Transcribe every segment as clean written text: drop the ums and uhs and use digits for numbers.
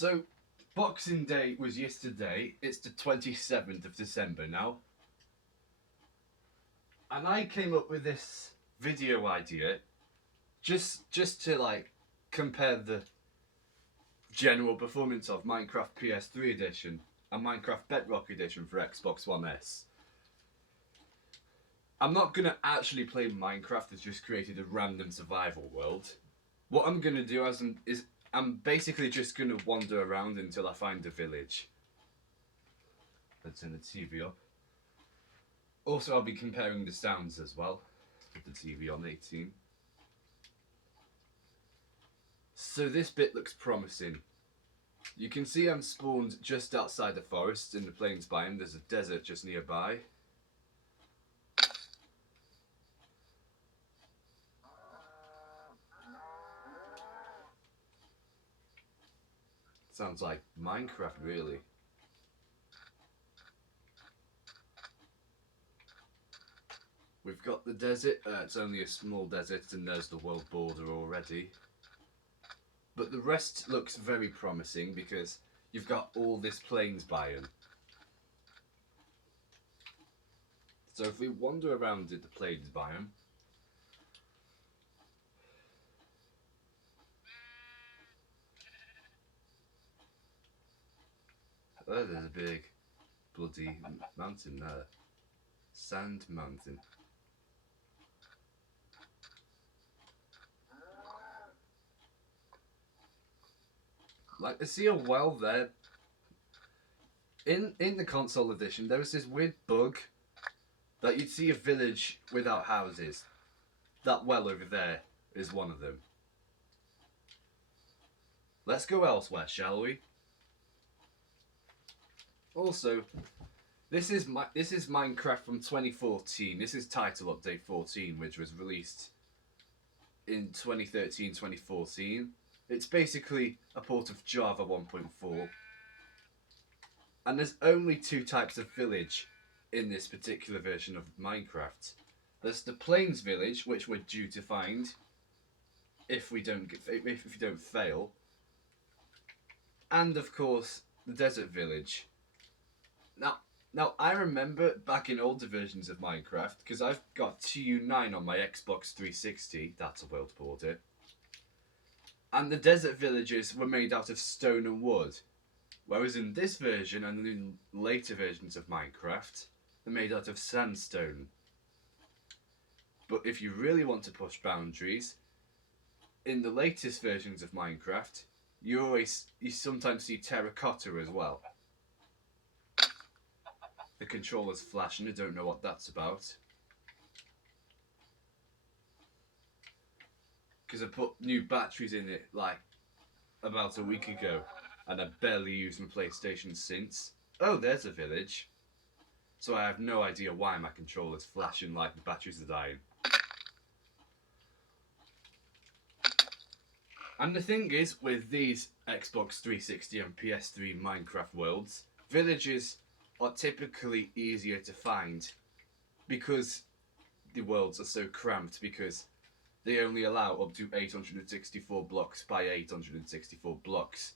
So, Boxing Day was yesterday. It's the 27th of December now. And I came up with this video idea just to like compare the general performance of Minecraft PS3 edition and Minecraft Bedrock edition for Xbox One S. I'm not gonna actually play Minecraft. It's just created a random survival world. What I'm gonna do is I'm basically just gonna wander around until I find a village. Let's turn the TV up. Also, I'll be comparing the sounds as well. Put the TV on 18. So this bit looks promising. You can see I'm spawned just outside the forest in the plains biome. There's a desert just nearby. Sounds like Minecraft, really. We've got the desert. It's only a small desert, and there's the world border already. But the rest looks very promising because you've got all this plains biome. So if we wander around the plains biome, oh, there's a big bloody mountain there. Sand mountain. Like, I see a well there. In the console edition, there was this weird bug that you'd see a village without houses. That well over there is one of them. Let's go elsewhere, shall we? Also, this is Minecraft from 2014. This is Title Update 14, which was released in 2013-2014. It's basically a port of Java 1.4. And there's only two types of village in this particular version of Minecraft. There's the Plains village, which we're due to find if we don't fail, and of course the desert village. Now I remember back in older versions of Minecraft, because I've got TU9 on my Xbox 360. That's a world border. And the desert villages were made out of stone and wood. Whereas in this version and in later versions of Minecraft, they're made out of sandstone. But if you really want to push boundaries, in the latest versions of Minecraft, you sometimes see terracotta as well. The controller's flashing, I don't know what that's about. Because I put new batteries in it like about a week ago. And I've barely used my PlayStation since. Oh, there's a village. So I have no idea why my controller's flashing like the batteries are dying. And the thing is, with these Xbox 360 and PS3 Minecraft worlds, villages are typically easier to find because the worlds are so cramped, because they only allow up to 864 blocks by 864 blocks.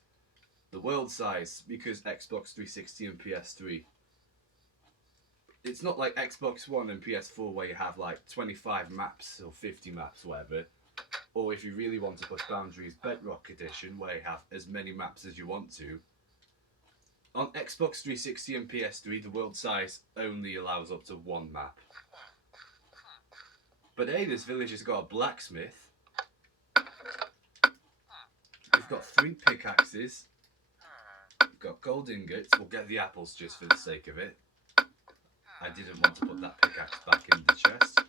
The world size, because Xbox 360 and PS3, it's not like Xbox One and PS4 where you have like 25 maps or 50 maps, whatever. Or if you really want to push boundaries, Bedrock Edition, where you have as many maps as you want to. On Xbox 360 and PS3, the world size only allows up to one map. But hey, this village has got a blacksmith. We've got 3 pickaxes. We've got gold ingots. We'll get the apples just for the sake of it. I didn't want to put that pickaxe back in the chest.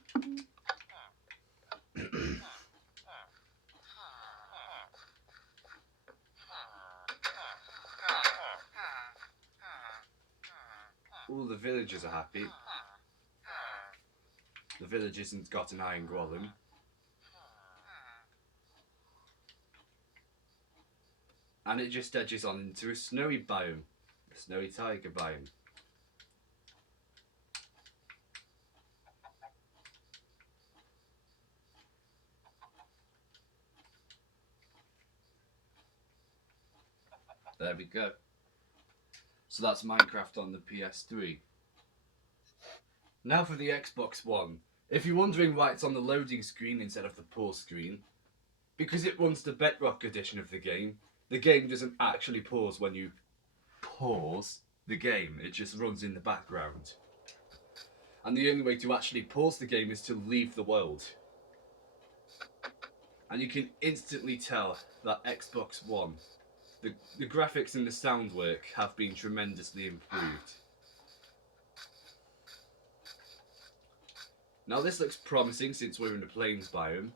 All the villagers are happy. The village hasn't got an iron golem. And it just edges on into a snowy biome. A snowy taiga biome. There we go. So that's Minecraft on the PS3. Now for the Xbox One. If you're wondering why it's on the loading screen instead of the pause screen, because it runs the Bedrock edition of the game doesn't actually pause when you pause the game, it just runs in the background. And the only way to actually pause the game is to leave the world. And you can instantly tell that Xbox One, the graphics and the sound work have been tremendously improved. Now this looks promising since we're in the plains biome.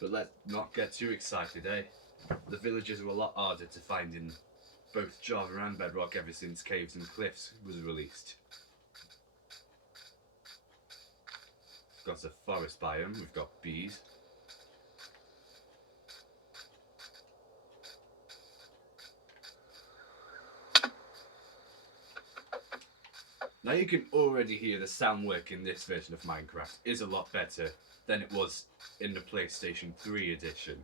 But let's not get too excited, eh? The villagers are a lot harder to find in both Java and Bedrock ever since Caves and Cliffs was released. We've got a forest biome, we've got bees. Now you can already hear the sound work in this version of Minecraft is a lot better than it was in the PlayStation 3 edition.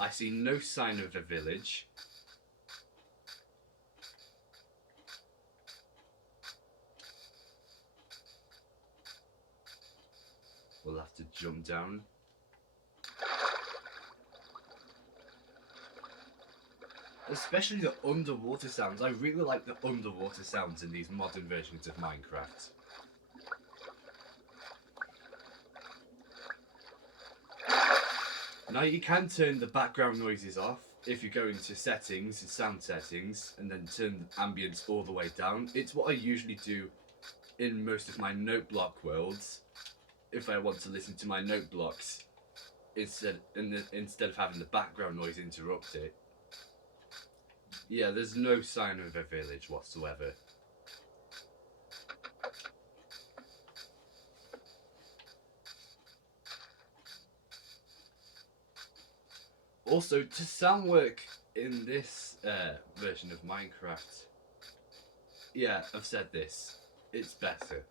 I see no sign of a village. We'll have to jump down. Especially the underwater sounds. I really like the underwater sounds in these modern versions of Minecraft. Now you can turn the background noises off if you go into settings, sound settings, and then turn the ambience all the way down. It's what I usually do in most of my note block worlds if I want to listen to my note blocks instead of having the background noise interrupt it. Yeah, there's no sign of a village whatsoever. Also, to sound work in this version of Minecraft, yeah, I've said this, it's better.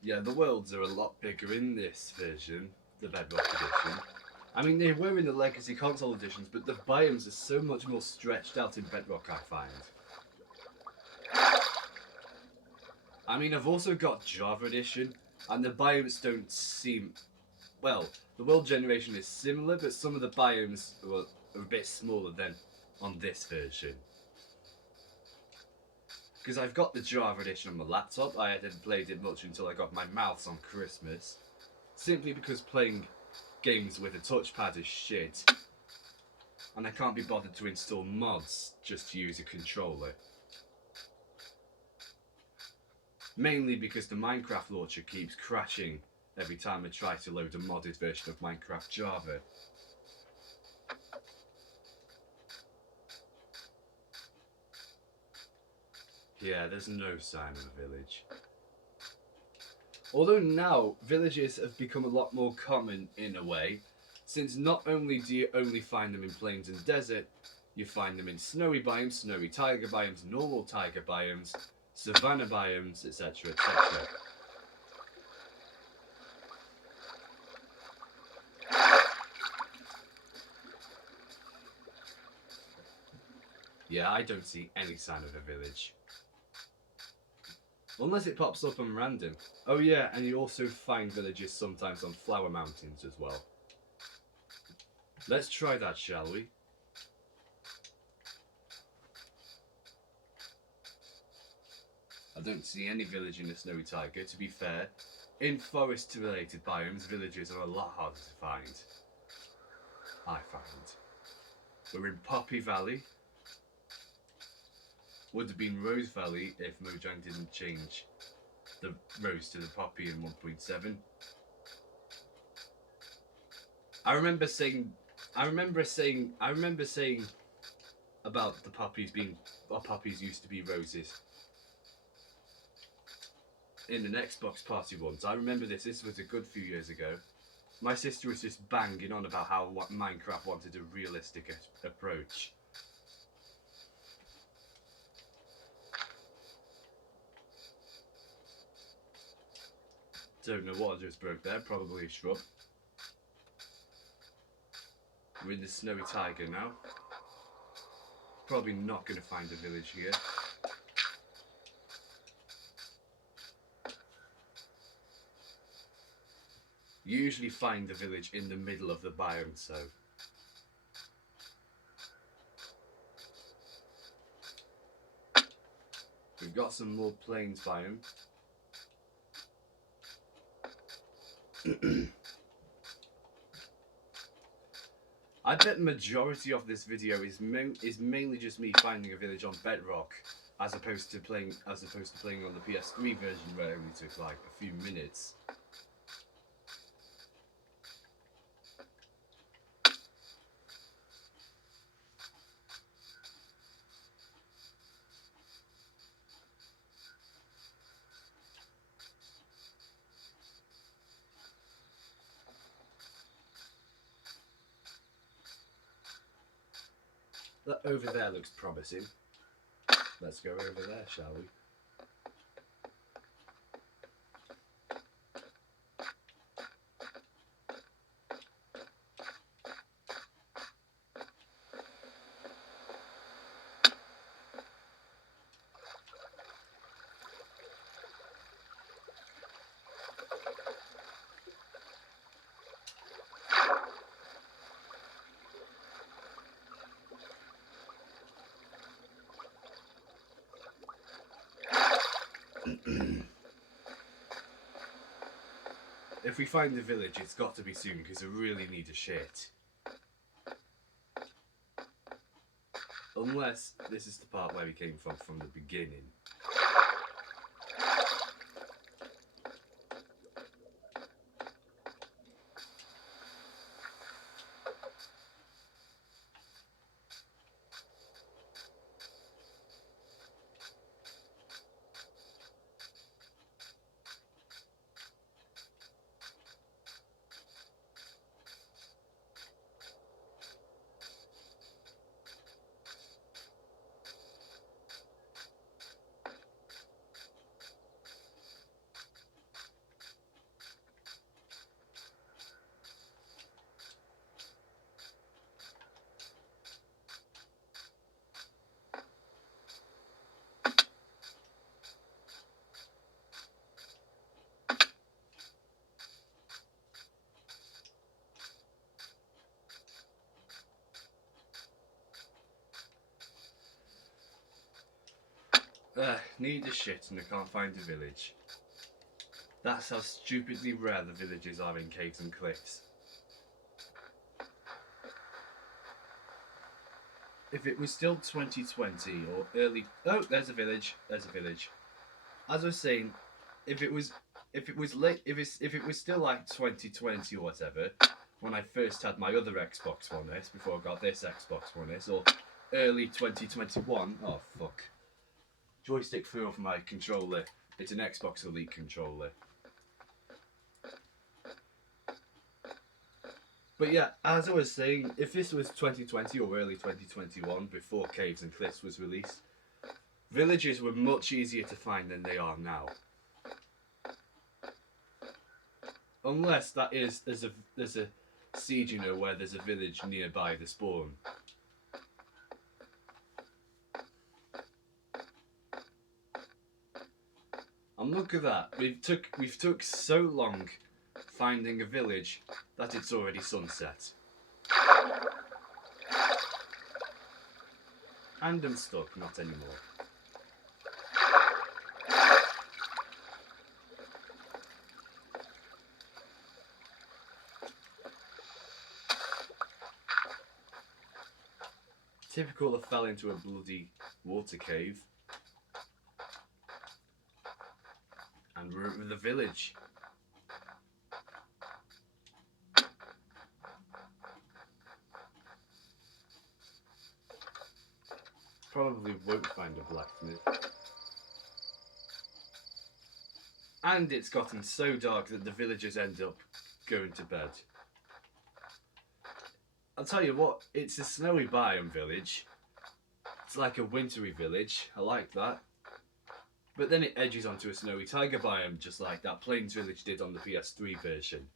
Yeah, the worlds are a lot bigger in this version, the Bedrock edition. I mean, they were in the Legacy console editions, but the biomes are so much more stretched out in Bedrock, I find. I mean, I've also got Java edition, and the biomes don't seem... Well, the world generation is similar, but some of the biomes are a bit smaller than on this version. Because I've got the Java edition on my laptop, I hadn't played it much until I got my mouse on Christmas. Simply because playing games with a touchpad is shit. And I can't be bothered to install mods just to use a controller. Mainly because the Minecraft launcher keeps crashing every time I try to load a modded version of Minecraft Java. Yeah, there's no sign of a village. Although now, villages have become a lot more common in a way, since not only do you only find them in plains and desert, you find them in snowy biomes, snowy taiga biomes, normal taiga biomes, savanna biomes, etc, etc. Yeah, I don't see any sign of a village. Unless it pops up on random. Oh yeah, and you also find villages sometimes on flower mountains as well. Let's try that, shall we? don't see any village in the Snowy Tiger. To be fair, in forest-related biomes, villages are a lot harder to find. I find. We're in Poppy Valley. Would have been Rose Valley if Mojang didn't change the Rose to the Poppy in 1.7. I remember saying about the poppies being, or poppies used to be roses in an Xbox party once. I remember this was a good few years ago. My sister was just banging on about how Minecraft wanted a realistic approach. Don't know what I just broke there, probably a shrub. We're in the Snowy Tiger now. Probably not going to find a village here. Usually find the village in the middle of the biome, so. We've got some more plains biome. I bet the majority of this video is mainly just me finding a village on Bedrock, as opposed to playing on the PS3 version where it only took like a few minutes. That over there looks promising. Let's go over there, shall we? If we find the village, it's got to be soon because I really need a shit. Unless this is the part where we came from the beginning. Need a shit and I can't find a village. That's how stupidly rare the villages are in caves and cliffs. If it was still 2020 or early... Oh, there's a village. There's a village. As I was saying, if it was still like 2020 or whatever, when I first had my other Xbox One S, before I got this Xbox One S, or early 2021... Oh, fuck. Joystick flew off my controller. It's an Xbox Elite controller. But yeah, as I was saying, if this was 2020 or early 2021, before Caves and Cliffs was released, villages were much easier to find than they are now. Unless that is, there's a siege, you know, where there's a village nearby the spawn. And look at that, we've took so long finding a village that it's already sunset. And I'm stuck, not anymore. Typical of fell into a bloody water cave. And we're at the village. Probably won't find a blacksmith. And it's gotten so dark that the villagers end up going to bed. I'll tell you what, it's a snowy biome village. It's like a wintry village, I like that. But then it edges onto a snowy taiga biome, just like that Plains village did on the PS3 version.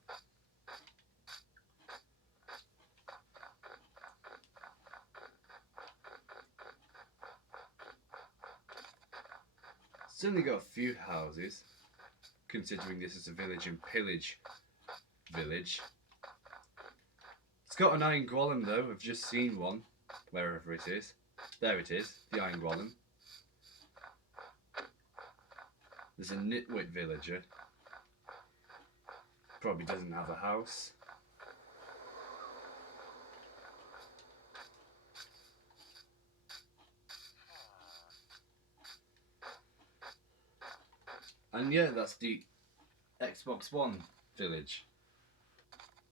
It's only got a few houses, considering this is a village and pillage village. It's got an iron golem though, I've just seen one, wherever it is. There it is, the iron golem. There's a nitwit villager. Probably doesn't have a house. And yeah, that's the Xbox One village.